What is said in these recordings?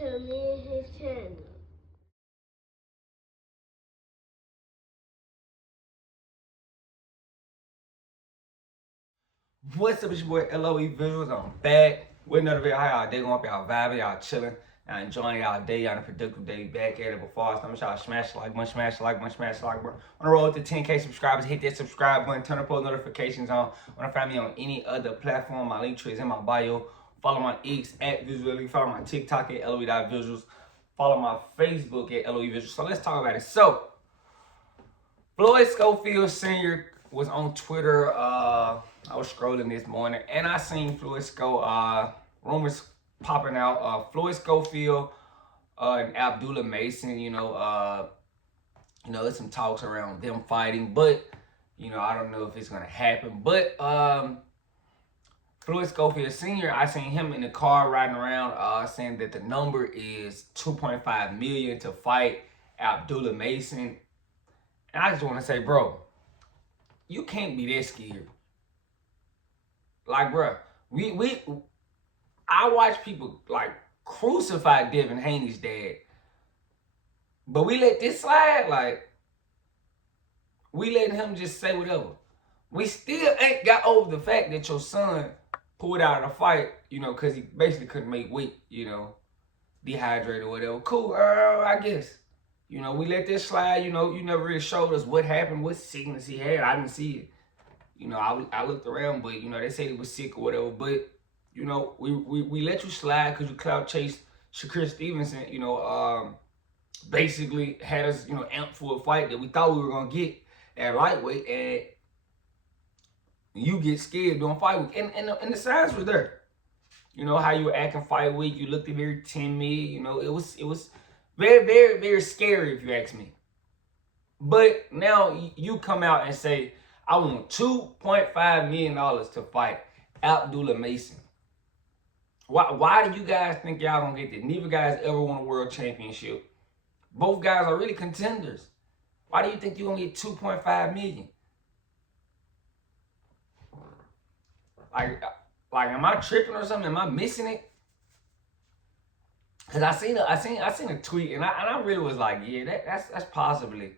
to me and his channel. What's up, it's your boy LOE Visuals. I'm back with another video. How y'all day going? Y'all vibing, y'all chilling, y'all enjoying y'all day, y'all in a productive day. Back at it before I start. Y'all smash the like button, smash the like button, smash the like button. On the road to 10K subscribers, hit that subscribe button, turn up post notifications on. Want to find me on any other platform? My link tree is in my bio. Follow my X at Visually. Follow my TikTok at LOE.Visuals. Follow my Facebook at LOE Visuals. So let's talk about it. So, Floyd Schofield Sr. was on Twitter. I was scrolling this morning and I seen Floyd Scho rumors popping out. Floyd Schofield and Abdullah Mason, there's some talks around them fighting, but I don't know if it's gonna happen. But Floyd Schofield Sr., I seen him in the car riding around saying that the number is 2.5 million to fight Abdullah Mason. And I just want to say, bro, you can't be that scared. Like, bro, I watch people like crucify Devin Haney's dad, but we let this slide. Like, we letting him just say whatever. We still ain't got over the fact that your son pulled out of the fight, because he basically couldn't make weight, dehydrated or whatever. Cool, I guess. We let this slide. You never really showed us what happened, what sickness he had. I didn't see it. I looked around, but, they said he was sick or whatever. But, we let you slide because you clout chased Shakur Stevenson, basically had us, amped for a fight that we thought we were going to get at lightweight. And you get scared during fight week. And the signs were there. How you were acting fight week. You looked very timid. It was very, very, very scary if you ask me. But now you come out and say, I want $2.5 million to fight Abdullah Mason. Why do you guys think y'all gonna get this? Neither guys ever won a world championship. Both guys are really contenders. Why do you think you're gonna get 2.5 million? Like, am I tripping or something? Am I missing it? Cause I seen a tweet and I really was like, yeah, that's possibly,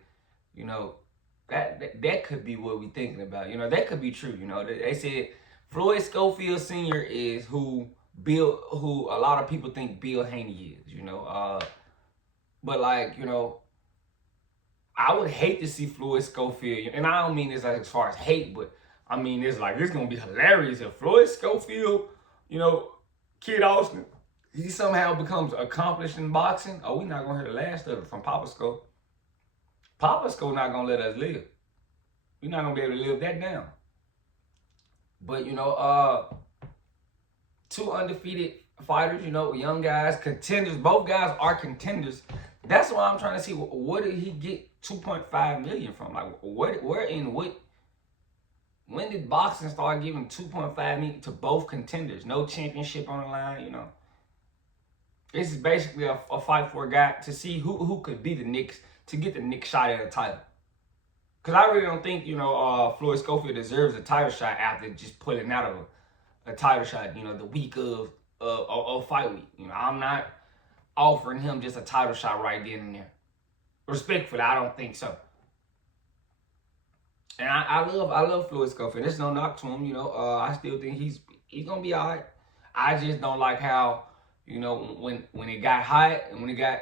that could be what we thinking about. That could be true. They said Floyd Schofield Sr. is who a lot of people think Bill Haney is. But like, I would hate to see Floyd Schofield, and I don't mean this like as far as hate, but I mean it's gonna be hilarious if Floyd Schofield, Kid Austin, he somehow becomes accomplished in boxing. Oh, we're not gonna hear the last of it from Papa Scho. Papa Scho not gonna let us live. We're not gonna be able to live that down. But two undefeated fighters, young guys, contenders. Both guys are contenders. That's why I'm trying to see what did he get 2.5 million from? Like, when did boxing start giving 2.5 million to both contenders? No championship on the line, This is basically a fight for a guy to see who could be the next, to get the next shot at a title. Because I really don't think, Floyd Schofield deserves a title shot after just pulling out of a title shot, the week of fight week. I'm not offering him just a title shot right then and there. Respectfully, I don't think so. And I love Floyd Schofield. There's no knock to him, I still think he's gonna be all right. I just don't like how, when it got hot and when it got,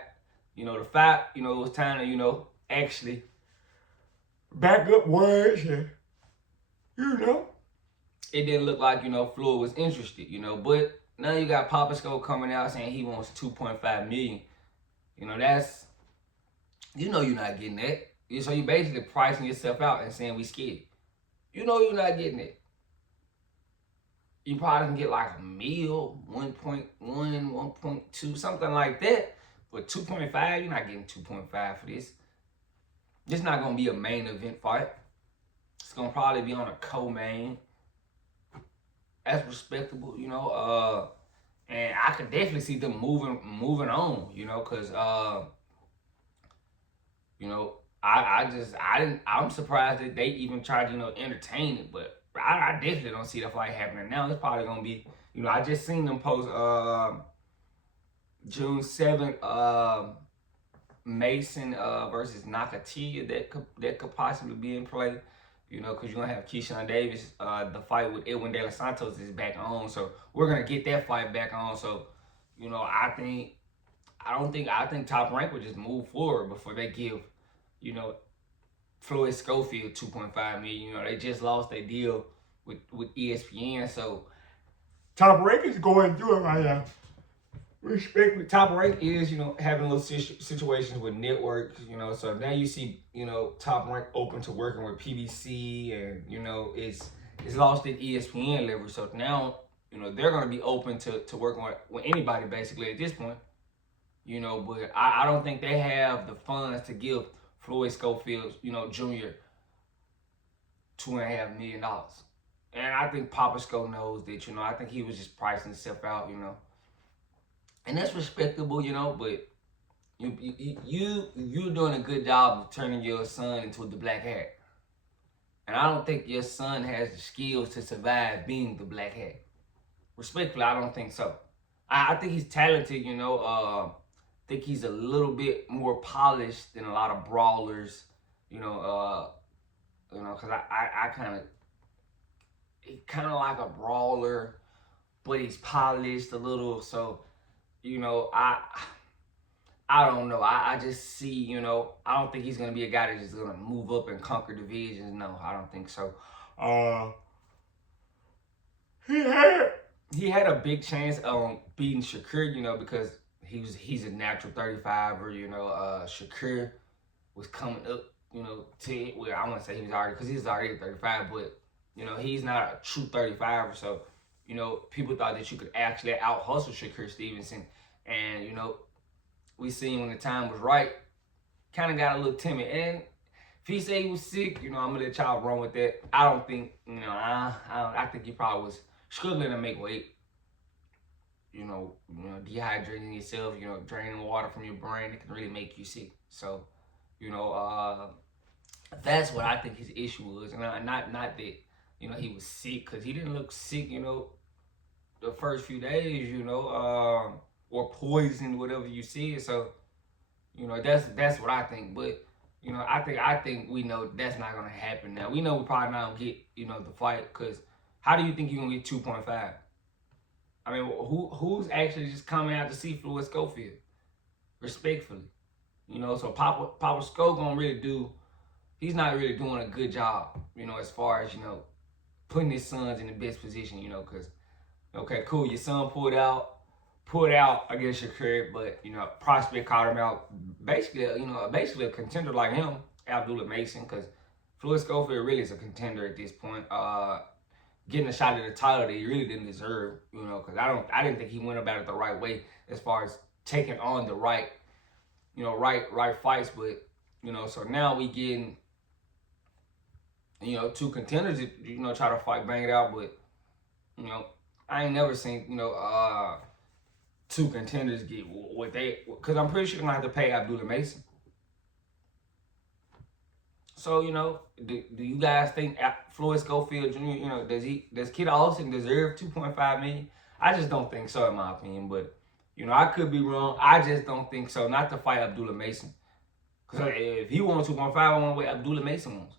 the fight, it was time to, actually back up words and, it didn't look like, Floyd was interested, but now you got Papa Scho coming out saying he wants 2.5 million. That's, you're not getting that. So you basically pricing yourself out and saying we scared. You're not getting it. You probably can get like a meal, 1.1, 1.2, something like that. But 2.5, you're not getting 2.5 for this. This not gonna be a main event fight. It's gonna probably be on a co-main. That's respectable, and I could definitely see them moving on, because I'm surprised that they even tried to, entertain it, but I definitely don't see the fight happening now. It's probably gonna be, I just seen them post, June 7th, Mason versus Nakatia, that could possibly be in play. Because you're gonna have Keyshawn Davis. The fight with Edwin De Los Santos is back on, so we're gonna get that fight back on. So, I think Top Rank would just move forward before they give, you know, Floyd Schofield 2.5 million. They just lost their deal with ESPN, so Top Rank is going through it right now. Respect. Top Rank is, having little situations with networks, so now you see, Top Rank open to working with PBC, and, it's lost at ESPN level. So now, they're going to be open to working with anybody basically at this point, but I don't think they have the funds to give Floyd Schofield, Jr. $2.5 million. And I think Papa Scho knows that, I think he was just pricing himself out, and that's respectable, but you're doing a good job of turning your son into the black hat. And I don't think your son has the skills to survive being the black hat. Respectfully, I don't think so. I think he's talented, I think he's a little bit more polished than a lot of brawlers, because I he's kind of like a brawler, but he's polished a little, so I don't know. I just see, I don't think he's gonna be a guy that's just gonna move up and conquer divisions. No, I don't think so. He had a big chance on beating Shakur, because he's a natural 35er. Shakur was coming up, to well, I want to say he was already, because he's already at 35, but he's not a true 35er. So people thought that you could actually out hustle Shakur Stevenson, and we seen when the time was right, kind of got a little timid. And if he said he was sick, I'm gonna let y'all run with that. I don't think, I think he probably was struggling to make weight. Dehydrating yourself, draining water from your brain, it can really make you sick. So, that's what I think his issue was, and not that he was sick, because he didn't look sick, the first few days, or poisoned, whatever you see. So, that's what I think. But, I think we know that's not gonna happen now. We know we probably not gonna get, the fight, because how do you think you're gonna get 2.5? I mean, who's actually just coming out to see Floyd Schofield? Respectfully. So Papa Scho gonna really do, he's not really doing a good job, as far as, putting his sons in the best position, because, okay, cool, your son pulled out against your career, but, Prospect caught him out. Basically, basically a contender like him, Abdullah Mason, because Floyd Schofield really is a contender at this point. Getting a shot at the title that he really didn't deserve, because I didn't think he went about it the right way as far as taking on the right fights. But, so now we getting, two contenders that, try to fight, bang it out. But, I ain't never seen, two contenders get what they, because I'm pretty sure they're going to have to pay Abdullah Mason. So, do you guys think Floyd Schofield Jr., does Kid Austin deserve 2.5 million? I just don't think so, in my opinion. But, I could be wrong. I just don't think so. Not to fight Abdullah Mason. Because if he wants 2.5, I want what Abdullah Mason wants.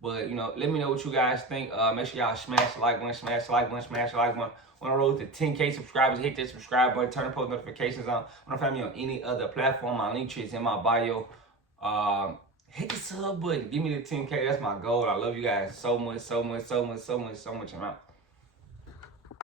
But, let me know what you guys think. Make sure y'all smash the like button, smash the like button, smash the like button. On the road to 10K subscribers, hit that subscribe button, turn the post notifications on. Want to find me on any other platform? My link tree is in my bio. Hit the sub button. Give me the 10K. That's my goal. I love you guys so much, so much, so much, so much, so much. I'm out.